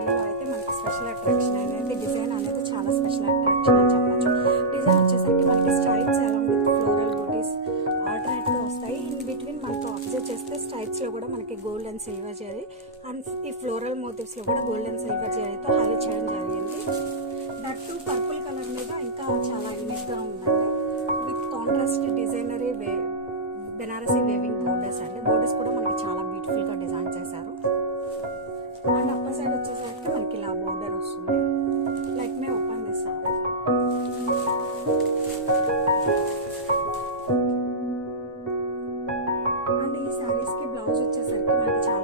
శారీలో అయితే మనకి స్పెషల్ అట్రాక్షన్ అనేది డిజైన్ అనేది చాలా స్పెషల్ అట్రాక్షన్ అని చెప్పచ్చు. డిజైన్ వచ్చేసరికి మనకి స్ట్రైప్స్ ఎలా విత్ ఫ్లోరల్ బూటీస్ ఆల్టర్నేట్గా వస్తాయి. ఇన్ బిట్వీన్ మనకు అబ్జర్వ్ చేస్తే స్ట్రైప్స్లో కూడా మనకి gold and silver zari and ఈ ఫ్లోరల్ మోటివ్స్లో కూడా గోల్డ్ అండ్ సిల్వర్ జరీతో హైలైట్ చేయడం జరిగింది. దట్ టు పర్పుల్ కలర్ మీద ఇంకా చాలా యూనిక్గా ఉందండి. With contrast designery Banarasi weaving borders అండి. బోర్డర్స్ కూడా మనకి చాలా బ్యూటిఫుల్గా డిజైన్ చేశారు. అండ్ అప్పర్ సైడ్ వచ్చేసరికి మనకి ఇలా బోర్డర్ వస్తుంది. లైక్ మే ఓపెన్ చేస్తాను. అండ్ ఈ శారీస్కి బ్లౌజ్ వచ్చేసరికి మనకి చాలా